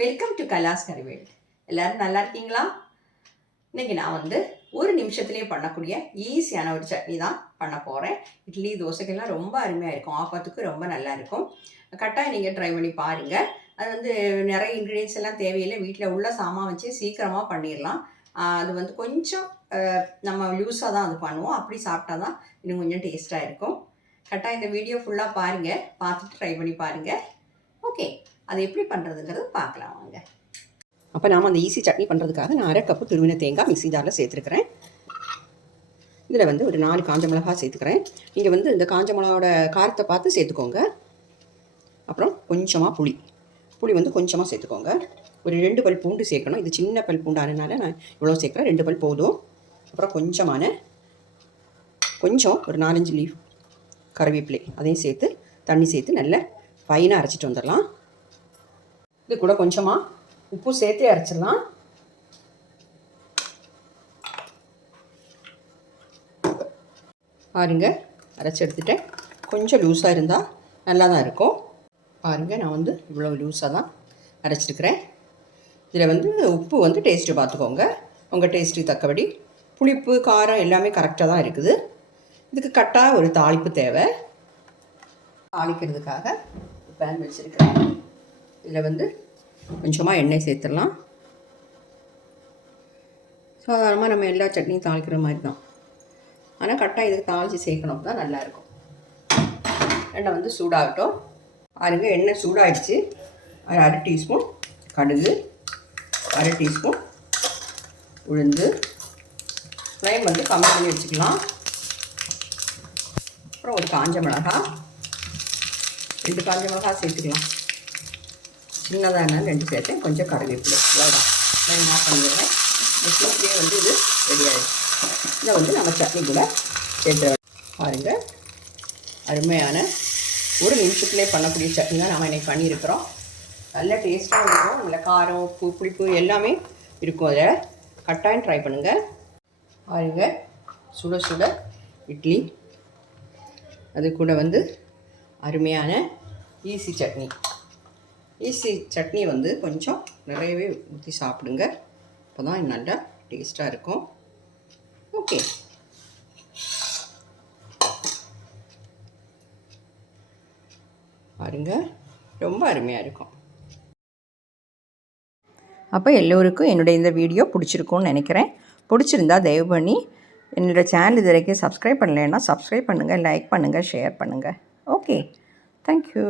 Welcome to கலாஸ் கரிவேல் எல்லாரும் நல்லா இருக்கீங்களா? இன்னைக்கு நான் வந்து ஒரு நிமிஷத்துலேயே பண்ணக்கூடிய ஈஸியான ஒரு சட்னி தான் பண்ண போகிறேன் இட்லி தோசைக்கெல்லாம் ரொம்ப அருமையாக இருக்கும். ஆப்பத்துக்கு ரொம்ப நல்லா இருக்கும். கட்டாயம் நீங்கள் ட்ரை பண்ணி பாருங்கள் அது வந்து நிறைய இன்க்ரீடியன்ஸ் எல்லாம் தேவையில்லை. வீட்டில் உள்ள சாமான் வச்சு சீக்கிரமாக பண்ணிடலாம் அது வந்து கொஞ்சம் நம்ம லூஸாக தான் அது பண்ணுவோம். அப்படி சாப்பிட்டா தான் இன்னும் கொஞ்சம் டேஸ்ட்டாக இருக்கும். கரெக்டாக இந்த வீடியோ ஃபுல்லாக பாருங்கள் பார்த்துட்டு ட்ரை பண்ணி பாருங்கள் ஓகே அது எப்படி பண்ணுறதுங்கிறது பார்க்கலாம் வாங்க. அப்போ நாம் அந்த ஈஸி சட்னி பண்ணுறதுக்காக நான் அரை கப்பு துருவின தேங்காய் மிக்ஸி ஜாரில் சேர்த்துருக்கிறேன். இதில் வந்து ஒரு நாலு காஞ்ச மிளகா சேர்த்துக்கிறேன். நீங்கள் வந்து இந்த காஞ்ச மிளகாவோட காரத்தை பார்த்து சேர்த்துக்கோங்க. அப்புறம் கொஞ்சமாக புளி. புளி வந்து கொஞ்சமாக சேர்த்துக்கோங்க. ஒரு ரெண்டு பல் பூண்டு சேர்க்கணும். இது சின்ன பல் பூண்டானனால நான் இவ்வளோ சேர்க்குறேன். ரெண்டு பல் போதும். அப்புறம் கொஞ்சமான கொஞ்சம் ஒரு நாலஞ்சு லீஃப் கருவேப்பிலை அதையும் சேர்த்து தண்ணி சேர்த்து நல்லா ஃபைனாக அரைச்சிட்டு வந்துடலாம். இது கூட கொஞ்சமாக உப்பு சேர்த்து அரைச்சிடலாம். பாருங்க அரைச்சி எடுத்துட்டேன். கொஞ்சம் லூஸாக இருந்தால் நல்லா தான் இருக்கும். பாருங்கள் நான் வந்து இவ்வளோ லூஸாக தான் அரைச்சிருக்கிறேன். இதில் வந்து உப்பு வந்து டேஸ்ட்டு பார்த்துக்கோங்க உங்கள் டேஸ்ட்டுக்கு தக்கபடி. புளிப்பு காரம் எல்லாமே கரெக்டாக தான் இருக்குது. இதுக்கு கட்டாக ஒரு தாளிப்பு தேவை. தாளிக்கிறதுக்காக பேன் வச்சுருக்கிறேன். இதில் வந்து கொஞ்சமாக எண்ணெய் சேர்த்துடலாம். சாதாரணமாக நம்ம எல்லா சட்னியும் தாளிக்கிற மாதிரி தான். ஆனால் கரெக்டாக இதுக்கு தாளித்து சேர்க்கணும். தான் நல்லாயிருக்கும். எண்ணெய் வந்து சூடாகட்டும். பாருங்க எண்ணெய் சூடாகிடுச்சு ஒரு அரை டீஸ்பூன் கடுகு அரை டீஸ்பூன் உளுந்து. ஃப்ளைம் வந்து கம்மி பண்ணி வச்சுக்கலாம். அப்புறம் ஒரு காஞ்ச மிளகா. ரெண்டு காஞ்ச மிளகாய் சேர்த்துக்கலாம். சின்னதாக இருந்தாலும் ரெண்டு சேர்த்தேன் கொஞ்சம் கருவேப்பிலை. இவ்வளோதான் நான் என்ன பண்ணிடுறேன்? இந்த சூப்லேயே வந்து இது ரெடி ஆகிடுச்சு இதை வந்து நம்ம சட்னி கூட சேர்த்து பாருங்கள் அருமையான ஒரு நிமிஷத்துலேயே பண்ணக்கூடிய சட்னி தான் நம்ம இன்றைக்கி பண்ணியிருக்கிறோம். நல்ல டேஸ்ட்டாக இருக்கும். நல்ல காரம் உப்பு புளிப்பு எல்லாமே இருக்கும் அதில். கட்டாயம் ட்ரை பண்ணுங்கள் பாருங்க. சுட சுட இட்லி. அது கூட வந்து அருமையான ஈஸி சட்னி. ஈஸி சட்னி வந்து கொஞ்சம் நிறையவே ஊற்றி சாப்பிடுங்க. அப்போ தான் நல்லா டேஸ்ட்டாக இருக்கும். ஓகே. பாருங்க ரொம்ப அருமையாக இருக்கும். அப்போ எல்லோருக்கும் என்னுடைய இந்த வீடியோ பிடிச்சிருக்கும்னு நினைக்கிறேன். பிடிச்சிருந்தா தயவு பண்ணி என்னோடய சேனல் இது வரைக்கும் சப்ஸ்கிரைப் பண்ணலைன்னா சப்ஸ்கிரைப் பண்ணுங்கள் லைக் பண்ணுங்கள் ஷேர் பண்ணுங்கள் ஓகே தேங்க்யூ